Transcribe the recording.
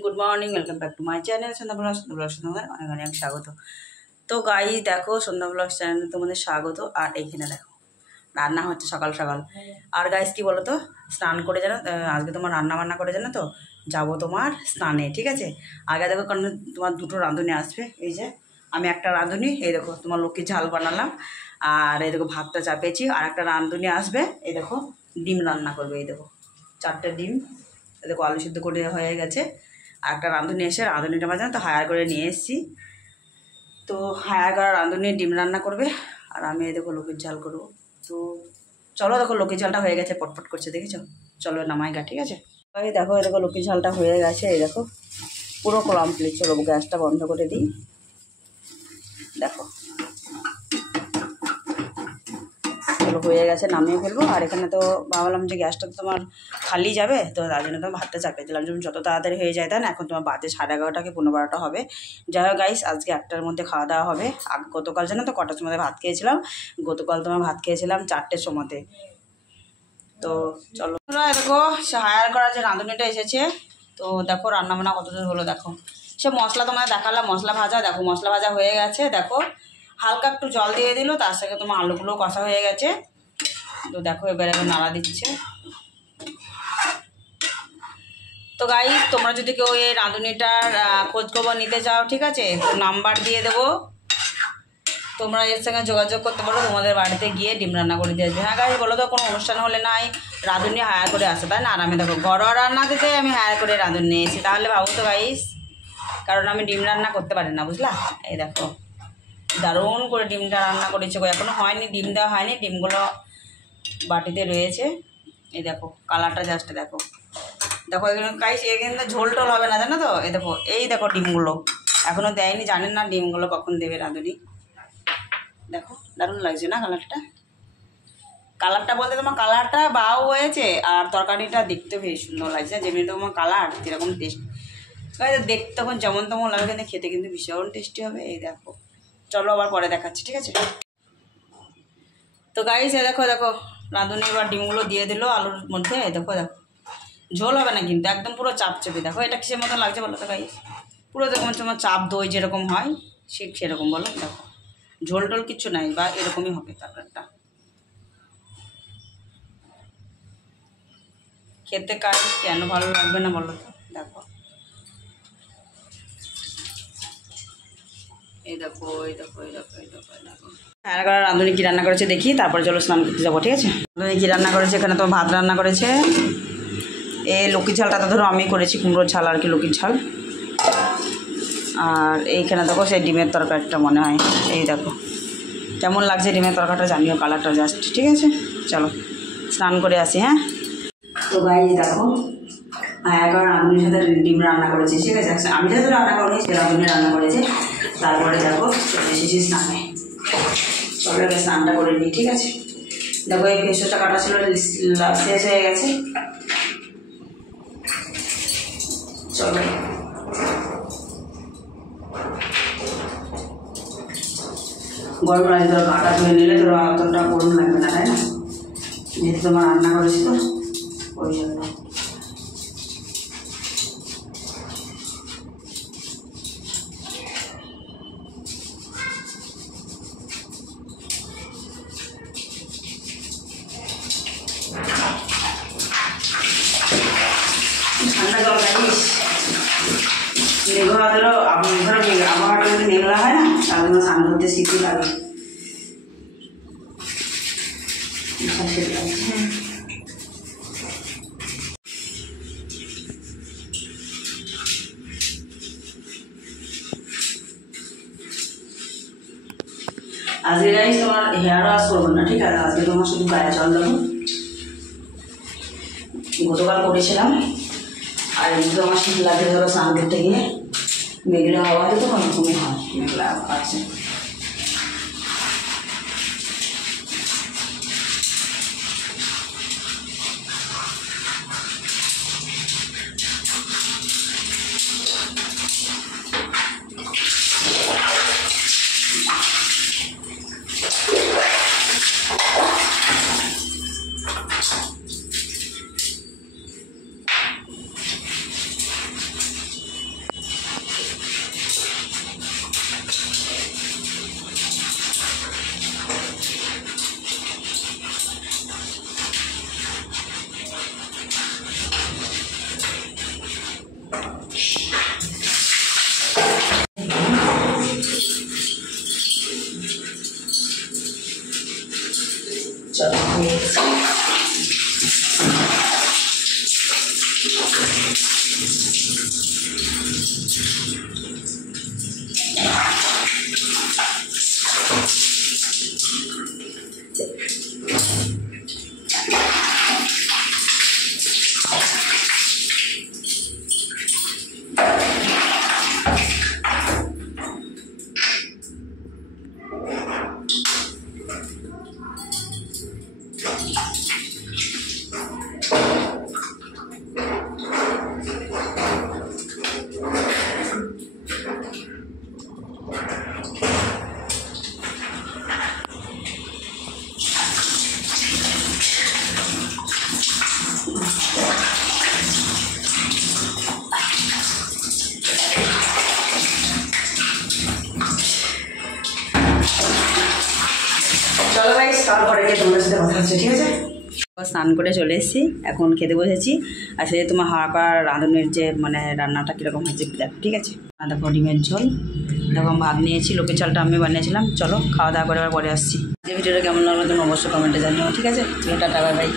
Good morning welcome back to my channel Sandhya blog তোমাদের অনেক অনেক স্বাগত। তো গাইস দেখো সন্ধ্যা ব্লগ চ্যানেলে তোমাদের স্বাগত। আর এইখানে দেখো রান্না হচ্ছে সকাল সকাল। আর গাইস কি বলো তো, স্নান করে জানো আজকে তোমার রান্না বান্না করে জানো তো যাবো তোমার স্নানে, ঠিক আছে। আগে দেখো কারণ তোমার দুটো রাঁধুনি আসবে, এই যে আমি একটা রাঁধুনি, এই দেখো তোমার লক্ষ্মী ঝাল বানালাম। আর এই দেখো ভাতটা চাপেছি, আর একটা রাঁধুনি আসবে, এই দেখো ডিম রান্না করবে, এই দেখো 4টে ডিম, এই দেখো আলু সিদ্ধ করে হয়ে গেছে। আর একটা রাঁধুনি এসে রাঁধুনিটা মাঝে তো হায়ার করে নিয়ে এসেছি, তো হায়ার করা রাঁধুনি ডিম রান্না করবে আর আমি এই দেখো লক্ষ্মীর ঝাল করবো। তো চলো দেখো লক্ষ্মীর ঝালটা হয়ে গেছে, পটপট করছে দেখেছো, চলো নামাই গা, ঠিক আছে। এই দেখো এই দেখো লক্ষ্মীর ঝালটা হয়ে গেছে, এই দেখো পুরো কমপ্লিট। চলো গ্যাসটা বন্ধ করে দিই, দেখো হয়ে গেছে, নামিয়ে ফেলবো। আর এখানে তো ভাবলাম যে গ্যাসটা তো তোমার খালি যাবে, তো তার জন্য তো ভাতটা চাপিয়ে দিলাম, যেমন যত তাড়াতাড়ি হয়ে যায় তাই না। এখন তোমার বাজে 11:30 কি 12:15 হবে। যাই হোক গাইস, আজকে 1টার মধ্যে খাওয়া দাওয়া হবে। গতকাল জানো তো কটার সময় ভাত খেয়েছিলাম, গতকাল তোমার ভাত খেয়েছিলাম 4টের সময়তে। তো চলো দেখো হায়ার করা যে রাঁধুনিটা এসেছে, তো দেখো রান্নাবান্না কতদূর হলো দেখো। সে মশলা তোমার দেখালাম, মশলা ভাজা, দেখো মশলা ভাজা হয়ে গেছে, দেখো হালকা একটু জল দিয়ে দিল, তার সাথে তোমার আলুগুলো কষা হয়ে গেছে। তো দেখো এবারে নাড়া দিচ্ছে। তো গাইস তোমরা যদি কেউ এই রাঁধুনিটার খোঁজখবর নিতে চাও, ঠিক আছে, তো নাম্বার দিয়ে দেবো, তোমরা এর সঙ্গে যোগাযোগ করতে পারো, তোমাদের বাড়িতে গিয়ে ডিম রান্না করে দিয়ে আসবে। হ্যাঁ গাইস বলো তো, কোনো অনুষ্ঠান হলে নাই রাঁধুনি হায়ার করে আসে তাই না। আর আমি দেখো ঘরোয়া রান্না দিতে আমি হায়ার করে রাঁধুনি নিয়ে এসেছি, তাহলে ভাবো তো গাইস, কারণ আমি ডিম রান্না করতে পারি না, বুঝলা। এই দেখো দারুণ করে ডিমটা রান্না করেছে, এখনো হয়নি, ডিম দেওয়া হয়নি, ডিমগুলো বাটিতে রয়েছে। এই দেখো কালারটা জাস্ট দেখো, দেখো এখানে গাইস এখানে ঝোল টোল হবে না জানো তো। এই দেখো ডিমগুলো এখনও দেয়নি, জানেন না ডিমগুলো কখন দেবে রাঁধুনি। দেখো দারুণ লাগছে না কালারটা, কালারটা বলতে তোমার কালারটা বাও হয়েছে, আর তরকারিটা দেখতে বেশ সুন্দর লাগছে, যেমনি তোমার কালার যেরকম টেস্ট দেখতে তখন যেমন তেমন লাগে, কিন্তু খেতে কিন্তু ভীষণ টেস্টি হবে। এই দেখো চলো আবার পরে দেখাচ্ছি, ঠিক আছে। তো গাইস দেখো দেখো রাঁধুনি এবার ডিমগুলো দিয়ে দিল আলুর মধ্যে, দেখো দেখো ঝোল হবে না কিন্তু একদম পুরো চাপ চেপে। দেখো এটা কিসের মতো লাগছে বলো তো গাইস, পুরো দেখো তোমার চাপ দই যেরকম হয় ঠিক সেরকম, বলো দেখো ঝোল টোল কিচ্ছু নাই, বা এরকমই হবে তরকারিটা খেতে। কাজ কেন ভালো লাগবে না বলো তো। দেখো এই দেখো এই দেখো এই দেখো এই দেখো এই দেখো রাঁধুনি কী রান্না করেছে দেখি, তারপর চলো স্নান করতে যাবো, ঠিক আছে। রাঁধুনি কী রান্না করেছে, এখানে তো ভাত রান্না করেছে, এই লক্ষ্মীর ঝালটা তো ধরো আমি করেছি, কুমড়োর ঝাল আর কি লক্ষ্মীর ঝাল। আর এইখানে দেখো সেই ডিমের তরকারিটা মনে হয়, এই দেখো কেমন লাগছে ডিমের তরকারিটা জানিও, কালারটা জাস্ট, ঠিক আছে। চলো স্নান করে আসি, হ্যাঁ। তো গাইস দেখো এখন রাঁধুনির সাথে ডিম রান্না করেছি, ঠিক আছে। আমি যেহেতু রান্না করিনি, সে রাঁধুনি রান্না করেছে। তারপরে দেখো চলে এসেছি স্নানে, চলো আগে স্নানটা করে নিই, ঠিক আছে। দেখো এই ফেসটা কাটা ছিল শেষ হয়ে গেছে, চলো গরম লাগে, ধরো কাটা ধুয়ে নিলে ধরো অতটা গরম লাগবে না তাই না, যেহেতু তোমার রান্না করেছি তো ওই জন্য। ঠান্ডা জল লাগিস মেঘলা ধরো, ধরো আবহাওয়াটা যদি মেঘলা হয় না, তার জন্য স্নান করতে শীতই লাগে। আজকে গাইস তোমার হেয়ার ওয়াশ করবো না, ঠিক আছে। আজকে তোমার শুধু গায়ে জল দেবো, গতকাল করেছিলাম। আর এমনি তো আমার শীত লাগে ধরো স্নান করতে গিয়ে, মেঘলা হাওয়াতে তো ওরকমই হয়, মেঘলা আছে। চলো ভাই তারপরে গিয়ে তোমাদের সাথে কথা হচ্ছে, ঠিক আছে? স্নান করে চলে এসেছি, এখন খেতে বসেছি। আর সেই তোমার হাঁকা রাঁধুনির যে মানে রান্নাটা কীরকম হয়েছে দেখো, ঠিক আছে? দেখো ডিমের ঝোল, দেখো ভাত নিয়েছি, লোকের চালটা আমি বানিয়েছিলাম। চলো খাওয়া দাওয়া করে আবার পরে আসছি। যে ভিডিওটা কেমন লাগলো তুমি অবশ্যই কমেন্টে জানিও, ঠিক আছে? Tata bye bye.